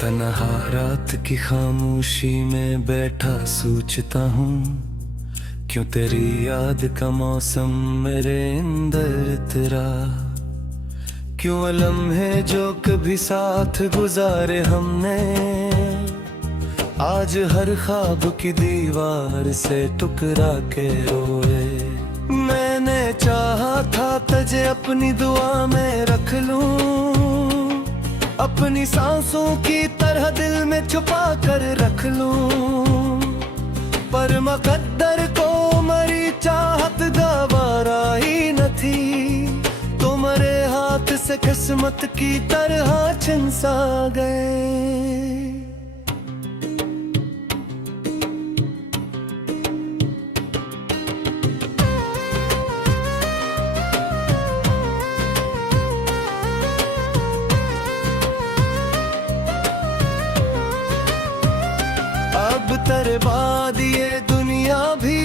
तन्हा रात की खामोशी में बैठा सोचता हूँ, क्यों तेरी याद का मौसम मेरे अंदर तेरा। क्यों लम्हे जो कभी साथ गुजारे हमने, आज हर ख्वाब की दीवार से टुकरा के रोए। मैंने चाहा था तुझे अपनी दुआ में रख लूं, अपनी सांसों की तरह दिल में छुपा कर रख लूं, पर मुकद्दर को मरी चाहत गवारा ही न थी। तुम्हारे हाथ से किस्मत की तरह छिन सा गए। अब तेरे बाद ये दुनिया भी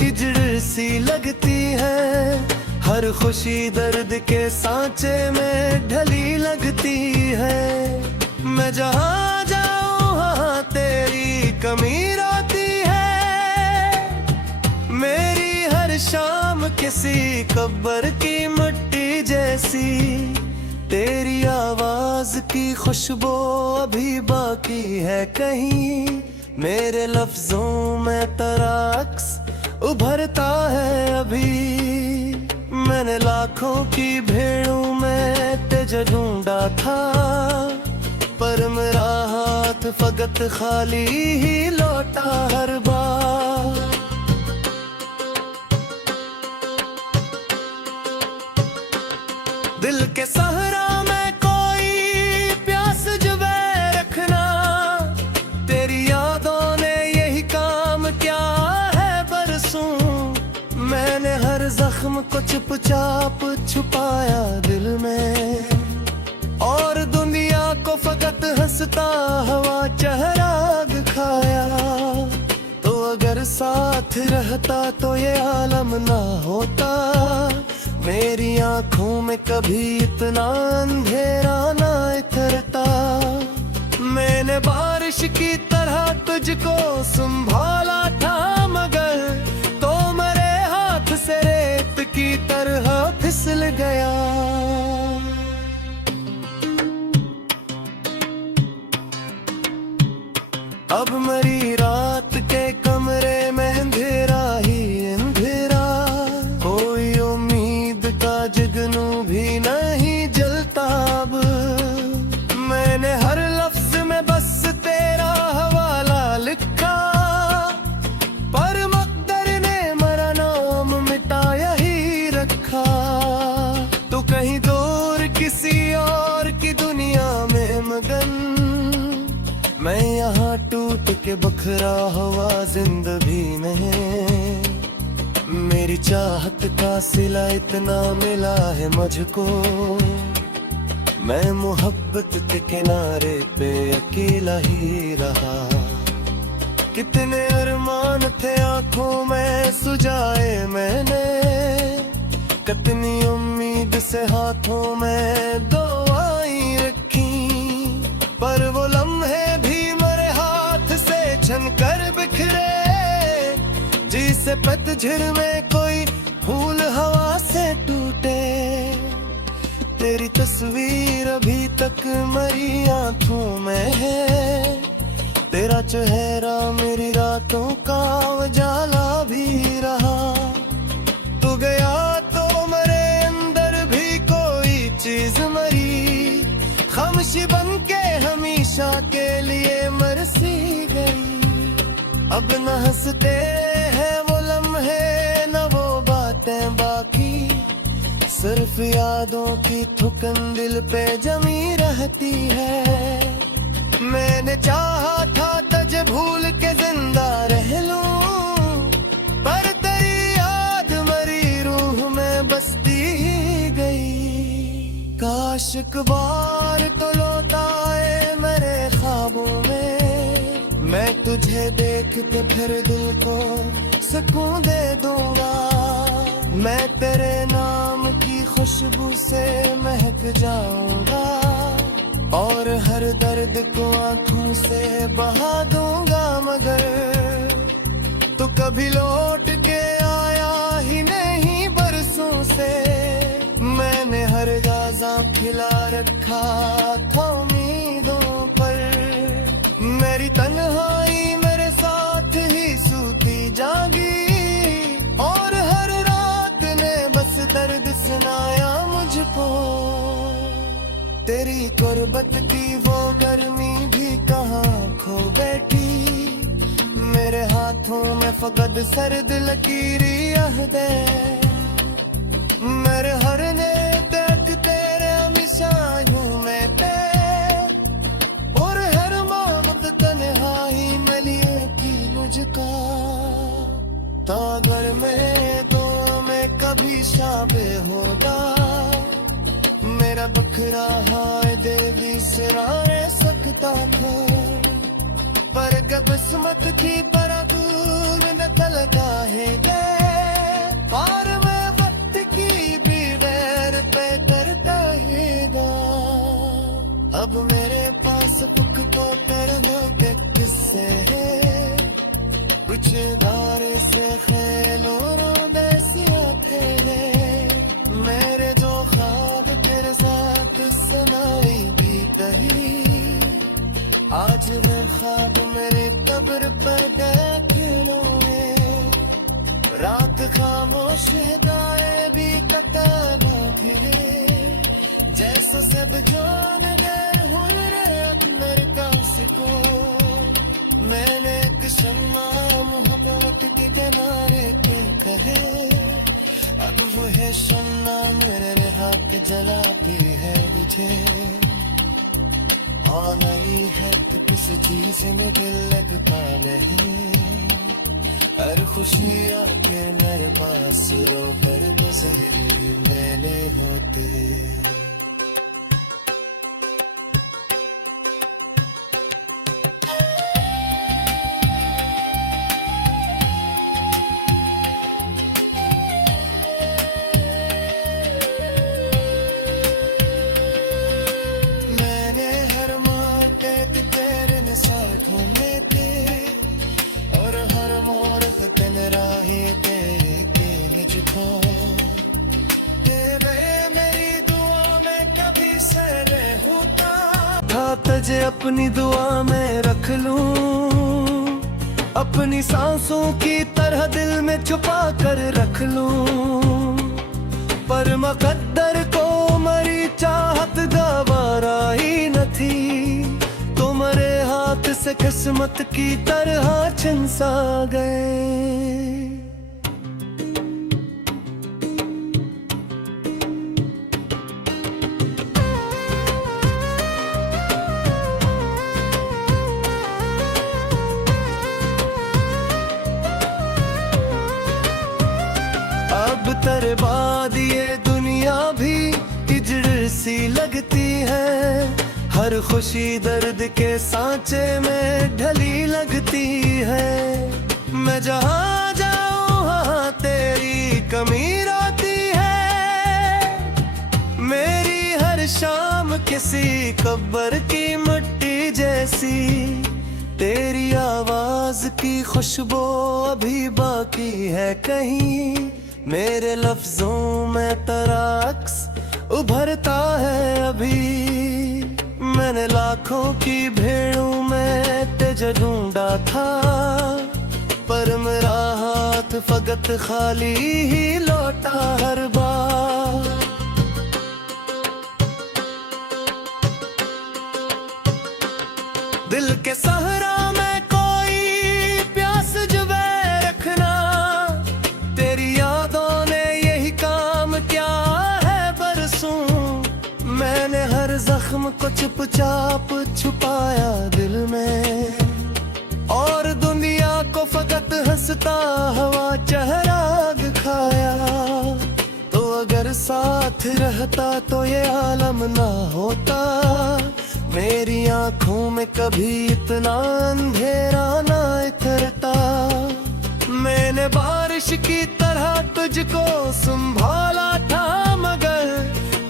हिजड़ सी लगती है, हर खुशी दर्द के सांचे में ढली लगती है। मैं जहाँ जाऊँ वहाँ तेरी कमी रोती है, मेरी हर शाम किसी कब्र की मिट्टी जैसी। तेरी आवाज की खुशबू अभी बाकी है कहीं, मेरे लफ्जों में तेरा अक्स उभरता है अभी। मैंने लाखों की भीड़ों में तुझे ढूंढा था, पर मेरा हाथ फकत खाली ही लौटा हर बार। दिल के सहरा में कोई प्यास जुबे रखना, तेरी यादों ने यही काम क्या है बरसों। मैंने हर जख्म को चुपचाप छुपाया दिल में, और दुनिया को फकत हंसता हुआ चेहरा दिखाया। तो अगर साथ रहता तो ये आलम ना होता, मेरी आंखों में कभी इतना अंधेरा ना इतरता। मैंने बारिश की तरह तुझको संभाला था, मगर तो मेरे हाथ से रेत की तरह फिसल गया। अब मेरी रात के कमरे में अंधेरा ही अंधेरा, कोई उम्मीद का जुगनू भी नहीं जलता अब। मैंने हर लफ्ज में बस तेरा हवाला लिखा, पर मुकद्दर ने मेरा नाम मिटाया ही रखा। तो कहीं दूर किसी और की दुनिया में मगन, मैं यहाँ टूट के बखरा हुआ जिंदगी में। मेरी चाहत का सिला इतना मिला है मुझको, मैं मोहब्बत के किनारे पे अकेला ही रहा। कितने अरमान थे आंखों में सुझाए मैंने, कितनी उम्मीद से हाथों में दुआएं रखी, पर वो लम्हे भी मेरे हाथ से छन कर बिखरे। जिसे पतझड़ में कोई फूल हवा से टूटे, तेरी तस्वीर अभी तक मेरी आंखों में है। तेरा चेहरा मेरी रातों का उजाला भी रहा। तू गया तो मेरे अंदर भी कोई चीज मरी, खामोशी बन के हमेशा के लिए मरसी गई। अब न हंसते हैं वो लम्हे न वो बातें बाकी, सिर्फ यादों की थुकन दिल पे जमी रहती है। मैंने चाहा था तुझे भूल के जिंदा रह लूं, पर तेरी याद मरी रूह में बसती ही गई। काश एक बार तो लौट आए मेरे ख्वाबों में, मैं तुझे देखते फिर दिल को सुकून दे दूंगा। मैं तेरे नाम की खुशबू से महक जाऊंगा, और हर दर्द को आंखों से बहा दूंगा, मगर तू कभी लौट के आया ही नहीं बरसों से। मैंने हर गाजा खिला रखा था उम्मीदों पर, मेरी तन्हाई मेरे साथ ही सूती जागी, और हर रात ने बस दर्द सुनाया मुझको। तेरी गुर्बत की वो गर्मी भी कहाँ खो बैठी, मेरे हाथों में फकत सर्द लकीरी अहदे। मेरे हर ने तक तेरे हमेशा यूं में पे, और हर मौत तन्हाई में लिए थी मुझको। तागर में तो में कभी शाबे होगा, मेरा बखरा हाय देवी सिराए सकता था, पर किस्मत की तरह दूर न तलगा है गए, पार में वक्त की भी वैर पे करता हैगा। अब मेरे पास पुख्तो तरह के किस्से हैं, कुछ दारे से खेलो रोदे से आते हैं, मेरे जो ख्वाब तेरे साथ सुनाई भी कही, आज वो ख्वाब मेरे कब्र पर देखलोगे। रात खामोश गाए भी कताबा फिरे, जैसा सब जान गए हुनर अपनर कास को। मैंने एक शम्मा मोहब्बत के किनारे पे कहे, अब वो है शम्मा मेरे हाथ जलाती है मुझे। हाँ नहीं है तो किसी चीज में दिल लगता नहीं, हर खुशी आके मेरे पास रो कर गुजरी मैंने होते। मेरी दुआ में कभी सर होता था, तुझे अपनी दुआ में रख लूं, अपनी सांसों की तरह दिल में छुपा कर रख लूं, पर मुकद्दर को मरी चाहत गवारा ही न थी, तुम्हारे हाथ से किस्मत की तरह छिन सा गए। तेरे बाद ये दुनिया भी हिजड़ सी लगती है, हर खुशी दर्द के सांचे में ढली लगती है। मैं जहाँ जाऊँ वहाँ तेरी कमी आती है, मेरी हर शाम किसी कब्र की मिट्टी जैसी, तेरी आवाज की खुशबू अभी बाकी है कहीं, मेरे लफ्जों में तेरा अक्स उभरता है अभी। मैंने लाखों की भीड़ों में तुझे ढूंढा था, पर मेरा हाथ फकत खाली ही लौटा हर बार। दिल के सहरा में कोई प्यास जुबे रखना, तेरी यादों ने यही काम क्या है बरसों। मैंने हर जख्म को चुपचाप छुपाया दिल में, और दुनिया को फकत हंसता हुआ चेहरा दिखाया। तो अगर साथ रहता तो ये आलम ना होता, मेरी आंखों में कभी इतना अंधेरा ना उतरता। मैंने बारिश की तरह तुझको संभाला था, मगर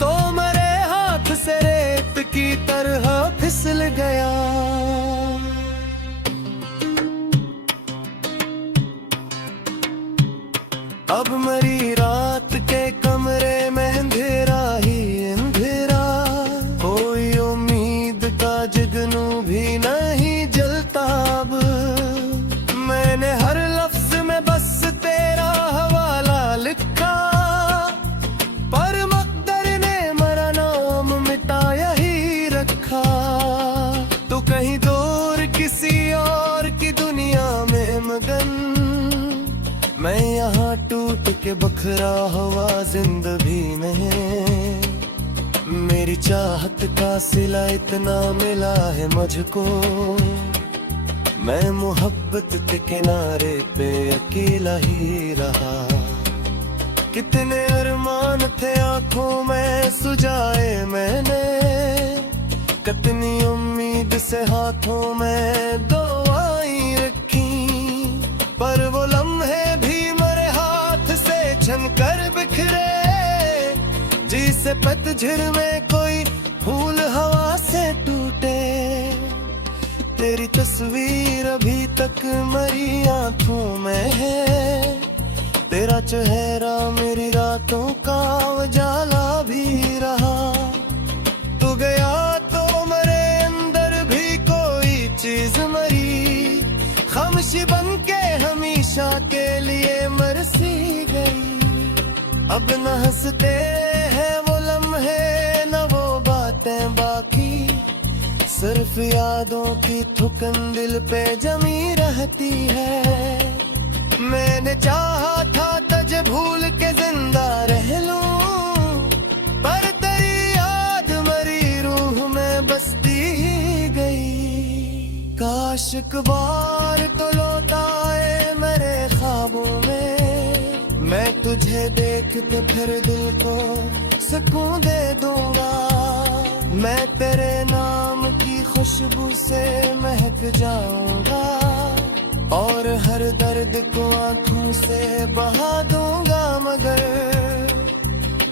तो मेरे हाथ से रेत की तरह अब मरी रात के कमरे में अंधेरा ही अंधेरा, कोई उम्मीद का जुगनू भी नहीं जलता अब। मैंने हर लफ्ज में बस तेरा हवाला लिखा, पर मकदर ने मेरा नाम मिटाया ही रखा। तो कहीं दूर किसी और की दुनिया में मगन, मैं यहाँ टूट के बखरा हुआ जिंदगी में। मेरी चाहत का सिला इतना मिला है मुझको, मैं मोहब्बत के किनारे पे अकेला ही रहा। कितने अरमान थे आंखों में सुझाए मैंने, कितनी उम्मीद से हाथों में दुआएं रखी, पर वो लम्हे भी मेरे हाथ से छनकर बिखरे, जिसे पतझड़ में कोई फूल हवा से टूटे। तेरी तस्वीर अभी तक मेरी आंखों में है, तेरा चेहरा मेरी रातों का उजाला भी रहा। तू गया तो मेरे अंदर भी कोई चीज मरी, खामोशी बन के हमेशा के लिए मरसी गई। अब न हंसते हैं वो लम्हे न वो बातें बाकी, सिर्फ यादों की थुकन दिल पे जमी रहती है। मैंने चाहा था तुझे भूल के जिंदा रह लूं, पर तेरी याद मरी रूह में बसती गई। काश एक बार तो लौट आए मेरे ख्वाबों में, मैं तुझे देखते फिर दिल को सुकून दे दूंगा। मैं तेरे नाम की खुशबू से महक जाऊंगा, और हर दर्द को आंखों से बहा दूंगा। मगर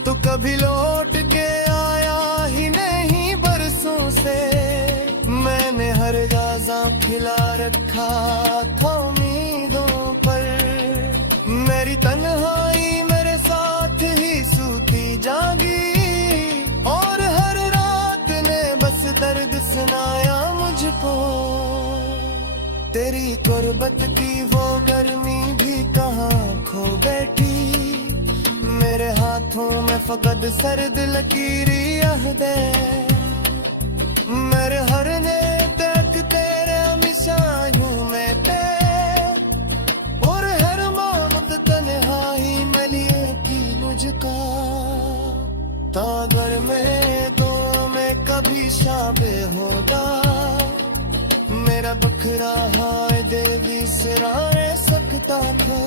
तू कभी लौट के आया ही नहीं बरसों से, मैंने हर राज़ा खिला रखा था उम्मीदों पर। मेरी तन्हाई मेरे साथ ही सूती जागी, और हर रात ने बस दर्द सुनाया मुझको। तेरी गुर्बत की वो गर्मी भी कहाँ खो बैठी, मेरे हाथों में फकत सर्द लकीरी यादें। मेरे हर ने तक तेरे हमेशा यूं में पे, और हर मोहब्बत तन्हाई में लिए थी मुझको। तागर में दो में कभी शाबे होगा, मेरा बखरा हाय देवी सिराए सकता था।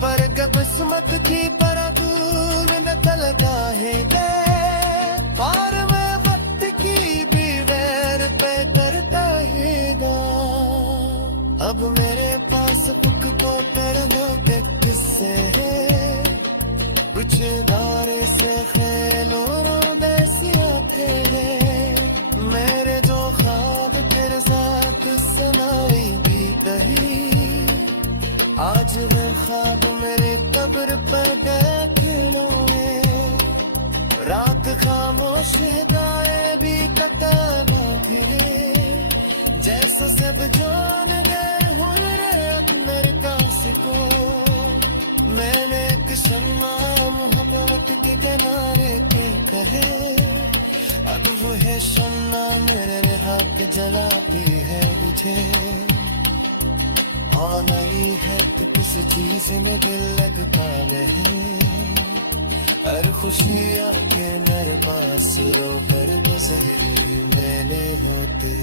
पर किस्मत की बराबर न लगा है दे, पार में वक्त की भी वैर पे करता हैगा। अब मेरे पास पुख्तो तरलों के किस्से हैं, कुछ दारे से खेलो रोदैसिया थे। मेरे जो ख्वाब तेरे साथ सुनाई भी तही, आज वे ख्वाब मेरे कब्र पर देखने। रात खामोश हिदाए भी कताबा फिरे, जैसे सब जान गए हुनरे अपने कास को। मैंने एक शम्मा मोहब्बत के किनारे के कहे, अब वो है शम्मा मेरे हाथ जलाती है मुझे। हाँ नहीं है तो किसी चीज में दिल लगता नहीं, हर खुशी आपके मेरे पास रो कर गुजरी मैंने होते।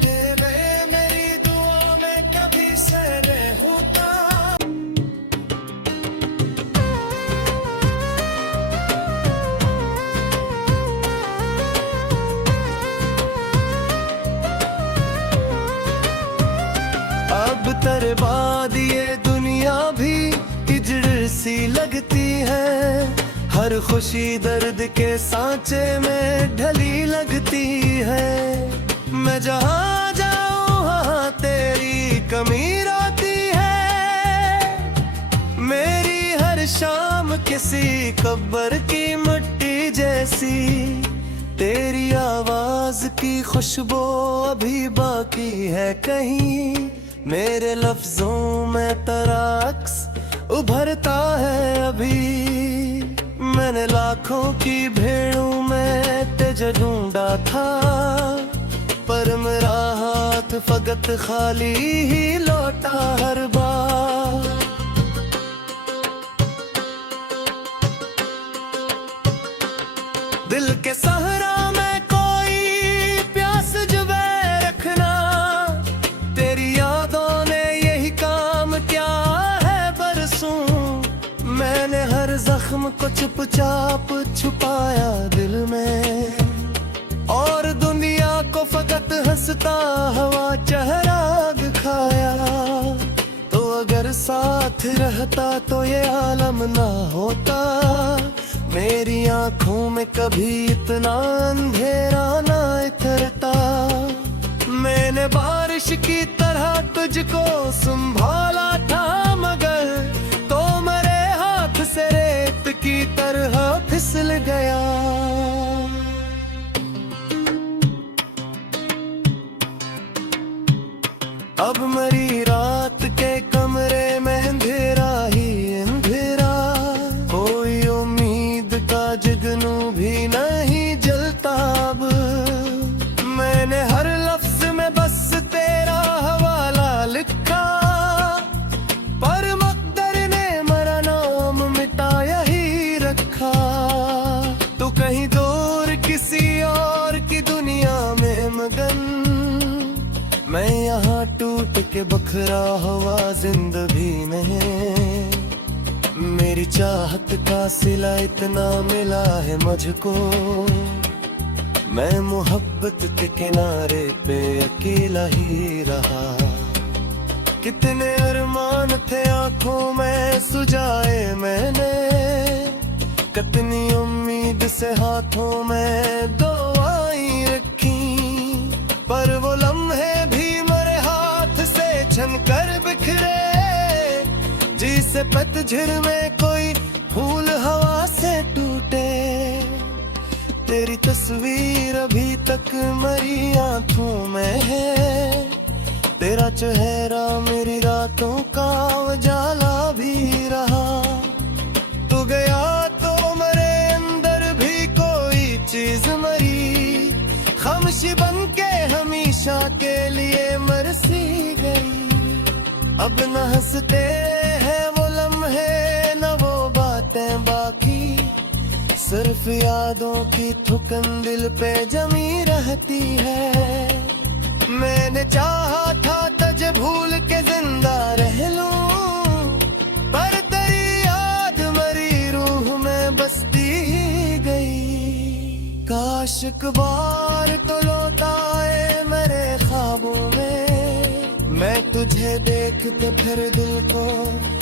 तेरे मेरी दुआ सी लगती है, हर खुशी दर्द के सांचे में ढली लगती है। मैं जहाँ जाऊँ वहाँ तेरी कमी आती है, मेरी हर शाम किसी कब्र की मिट्टी जैसी। तेरी आवाज की खुशबू अभी बाकी है कहीं, मेरे लफ्जों में तेरा अक्स उभरता है अभी। मैंने लाखों की भीड़ों में तुझे ढूंढा था, पर मेरा हाथ फकत खाली ही लौटा हर बार। दिल के सहरा में कोई प्यास जुबे रखना, तेरी यादों ने यही काम क्या है बरसों। मैंने हर जख्म को चुपचाप छुपाया दिल में, और दुनिया को फकत हंसता हुआ चेहरा दिखाया। तो अगर साथ रहता तो ये आलम ना होता, मेरी आंखों में कभी इतना अंधेरा ना उतरता। मैंने बारिश की तरह तुझको संभाला था, मगर तो मेरे हाथ से रेत की तरह फिसल गया। अब मेरी रात के कमरे में अंधेरा ही अंधेरा, कोई उम्मीद का जुगनू भी नहीं जलता अब। मैंने हर लफ्ज में बस तेरा हवाला लिखा, पर मकदर ने मेरा नाम मिटाया ही रखा। तो कहीं दूर किसी और की दुनिया में मगन, मैं यहाँ टूट के बखरा हुआ जिंदगी में। मेरी चाहत का सिला इतना मिला है मुझको, मैं मोहब्बत के किनारे पे अकेला ही रहा। कितने अरमान थे आंखों में सुझाए मैंने, कितनी उम्मीद से हाथों में दुआएं रखी, पर वो लम्हे भी मेरे हाथ से छनकर बिखरे, जिसे पतझड़ में कोई फूल हवा से टूटे। तेरी तस्वीर अभी तक मेरी आंखों में है, तेरा चेहरा मेरी रातों का उजाला भी रहा। तू गया तो मेरे अंदर भी कोई चीज मरी, खामोशी बन के हमेशा के लिए मरसी गई। अब न हंसते हैं वो लम्हे न वो बातें बाकी, सिर्फ यादों की थुकन दिल पे जमी रहती है। मैंने चाहा था तुझे भूल के जिंदा रह लूं, पर तेरी याद मरी रूह में बसती ही गई। काश एक बार तो लौट आए मेरे ख्वाबों में, मैं तुझे देखते फिर दिल को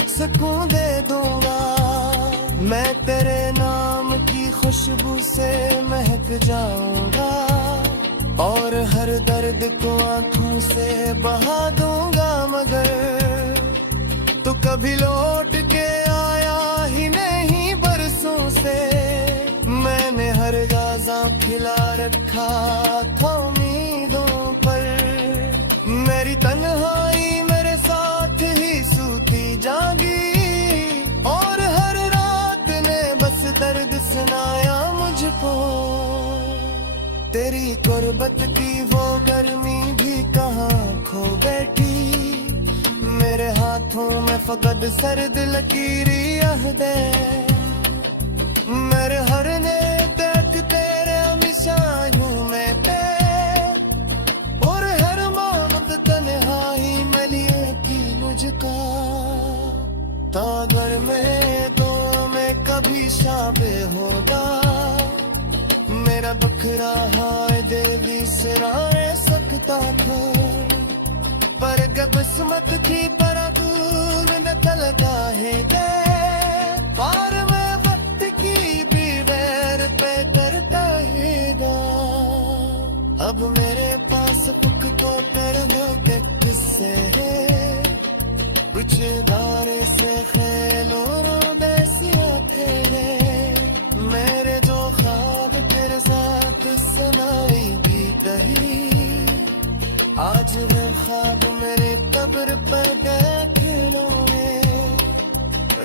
सुकून दे दूंगा। मैं तेरे नाम की खुशबू से महक जाऊंगा, और हर दर्द को आंखों से बहा दूंगा। मगर तू कभी लौट के आया ही नहीं बरसों से, मैंने हर गाजा खिला रखा था उम्मीदों पर। मेरी तन्हाई मेरे साथ ही सूती जागी, और हर रात ने बस दर्द सुनाया मुझको। तेरी गुर्बत की वो गर्मी भी कहाँ खो बैठी, मेरे हाथों में फकत सर्द लकीरी यादें। मेरे हर ने तक तेरे हमेशा यूं मैं पे, और हर मौत तन्हाई में लिए थी मुझको। तागर में दो में कभी शाबे होगा, मेरा बखरा हाय देवी सिराए सकता था। पर किस्मत की तरह दूर न चलता है, को तरह के किस्से कुछ दारे से खेलो रोबैसिया थे मेरे जो ख्वाब तेरे साथ सुनाई भी कही आज वो ख्वाब मेरे कब्र पर गए खिलौने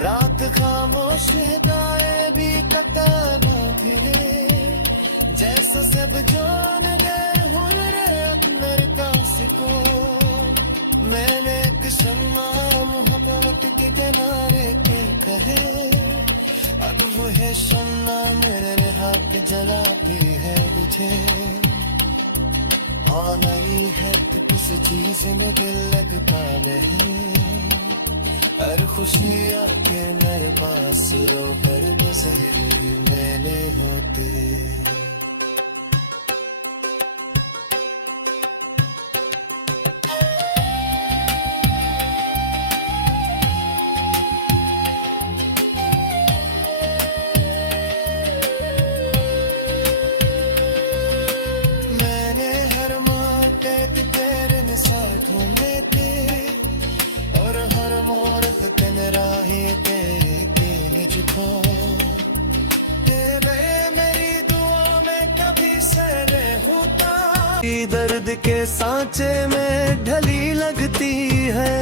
रात खामोश गाए भी कताबा फिरे जैसे सब जान गए हुनर अकबर कास को मैंने एक शम्मा मोहब्बत के किनारे के कहे अब वो है शम्मा मेरे हाथ जलाती है मुझे और नहीं है तो किसी चीज में दिल लगता नहीं हर खुशी आके मेरे पास रो कर गुजरी मैंने होती दर्द के सांचे में ढली लगती है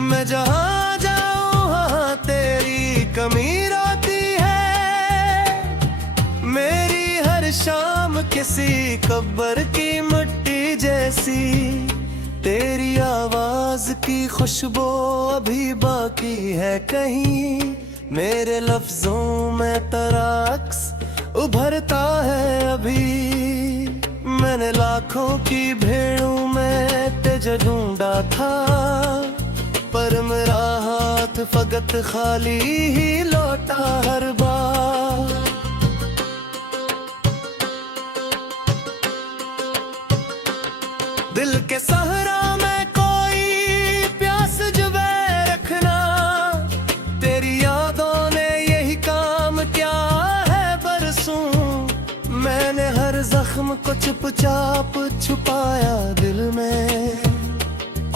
मैं जहाँ जाऊँ वहाँ तेरी कमी रोती है मेरी हर शाम किसी कब्र की मिट्टी जैसी तेरी आवाज की खुशबू अभी बाकी है कहीं मेरे लफ्जों में तेरा अक्स उभरता है अभी मैंने लाखों की भेड़ों में तुझे ढूंढा था पर मेरा हाथ फकत खाली ही लौटा हर बार दिल के सहरा में कोई प्यास जुबे रखना तेरी यादों ने यही काम क्या है बरसों मैंने हर जख्म को चुपचाप छुपाया दिल में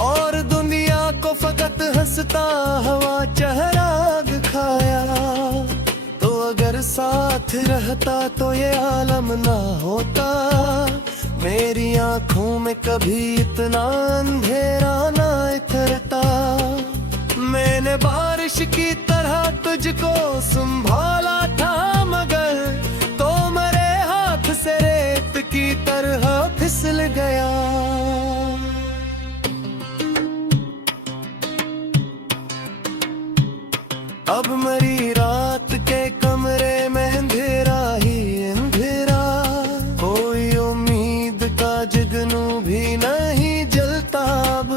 और दुनिया को फकत हंसता हुआ चेहरा दिखाया तो अगर साथ रहता तो ये आलम ना होता मेरी आंखों में कभी इतना अंधेरा ना उतरता मैंने बारिश की तरह तुझको संभाला था मगर तो मेरे हाथ से रेत की तरह फिसल गया अब मेरी रात के कमरे में अंधेरा ही अंधेरा कोई उम्मीद का जुगनू भी नहीं जलता अब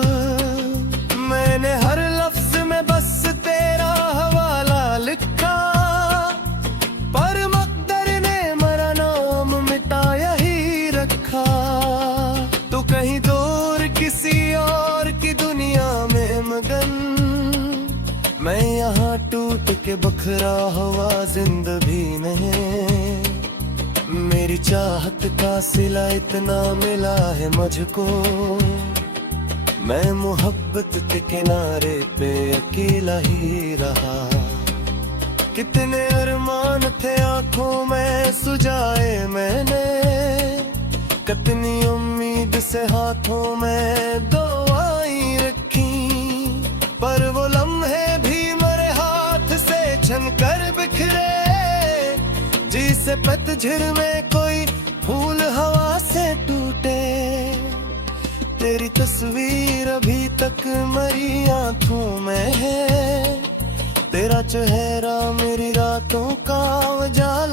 मैंने हर लफ्ज में बस तेरा हवाला लिखा पर मकदर ने मेरा नाम मिटाया ही रखा तो कहीं दूर किसी और की दुनिया में मगन मैं यहाँ टूट के बखरा हुआ जिंदगी में मेरी चाहत का सिला इतना मिला है मुझको मैं मोहब्बत के किनारे पे अकेला ही रहा कितने अरमान थे आंखों में सुझाए मैंने कितनी उम्मीद से हाथों में दुआएं रखी पर वो लम्हे भी मेरे हाथ से छन कर बिखरे जिसे पतझड़ में कोई फूल हवा से टूटे तेरी तस्वीर अभी तक मेरी आंखों में है तेरा चेहरा मेरी रातों का उजाला